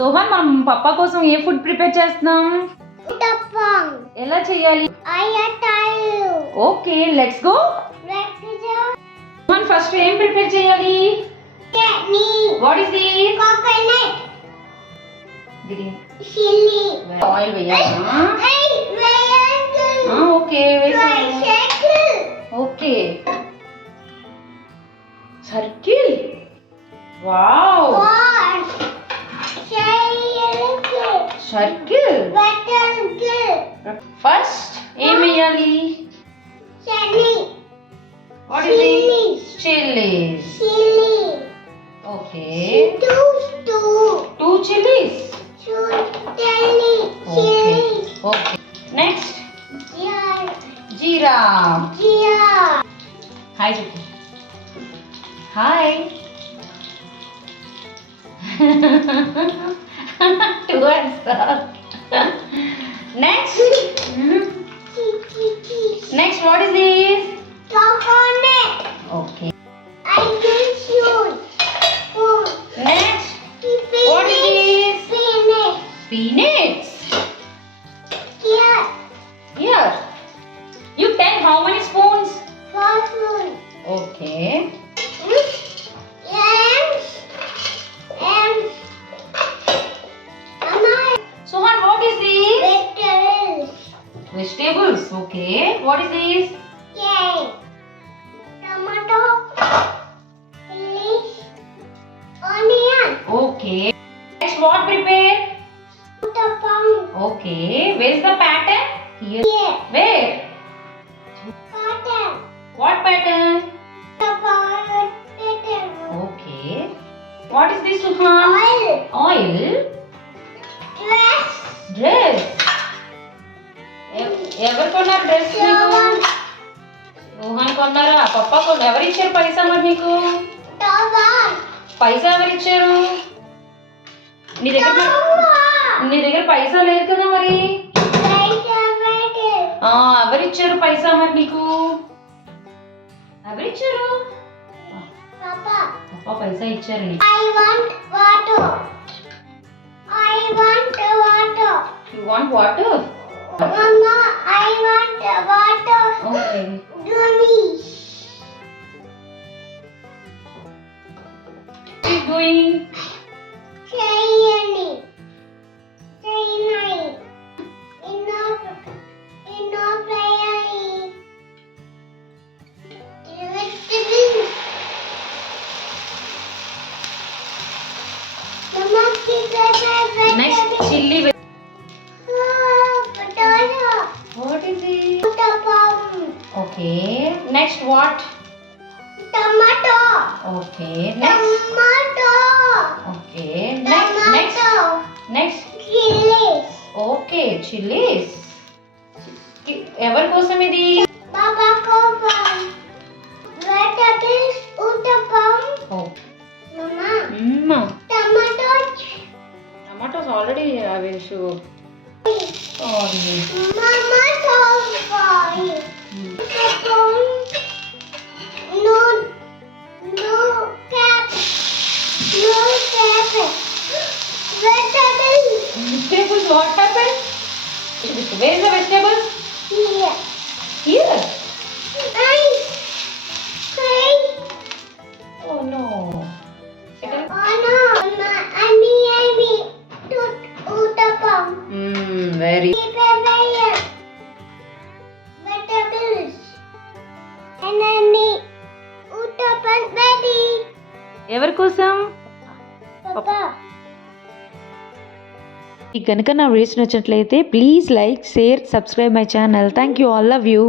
సోహన్, మనం పప్పా కోసం ఏ food prepare చేస్తున్నాం? ఎలా చేయాలి? Okay, let's go. Sohan, first ఏం ప్రిపేర్ చేయాలి? What is this? Coconut. Chilli. Oil వేయాలా? ఓకే, వేసాను. Okay, circle. Wow, circle. First ఏం వేయాలి? What is this? Chillies. Okay, two chillies. Okay, next jeera. Hi చెప్పు. Hi. To next what is this? Okay, next what is this? Peanuts. Here. You tell how many spoons? 4 spoons. Okay. Sohan, what is this? Vegetables. Okay. What is this? Tomato. Chilies. Onion. Okay. Next, what prepare? Uttapam. Okay. Where is the pattern? Here. Here. Where? Pattern. What pattern? Uttapam. Pattern. Okay. What is this, Sohan? Oil. Oil. Dress. Dress. ఎవరు కొన్నారు డ్రెస్? రోహన్ కొన్నారా? పప్పా కొన్నారు. ఎవరు ఇచ్చారు పైసా మరి నీకు? పైసా ఎవరు ఇచ్చారు? నీ దగ్గర పైసా లేదు కదా మరి. ఎవరు ఇచ్చారు పైసా మరి నీకు? ఎవరిచ్చారు? పప్పా పైసా ఇచ్చారు నీకు. You want water? Mama, I want water. Okay. Gummies. What are you doing? Chayani. Enough Chayani. Mama, Next, chilli. potato. What is it? Uttapam. Okay. Next, what? Tomato. Okay. Next. Tomato. Okay. Next. Next. Chilies. Okay. Chilies. ఎవరి కోసం ఇది? Baba Kopam. Vegetables. Uttapam. Oh. Mama. Tomato. Tomatoes already have issue. Sorry. Mama sorry. Uttapam. No cap. Vegetables. Vegetables, what happened? Where is the vegetables? Here. Here. Ice. Oh no. Oh no. Mama, Amy. Uttapam. Very. Vegetables. And Uttapam ready. ఎవరి కోసం? Papa. ఈ కనుక నా వీడియోస్ నచ్చినట్లయితే please like, share, subscribe my channel. Thank you, all love you.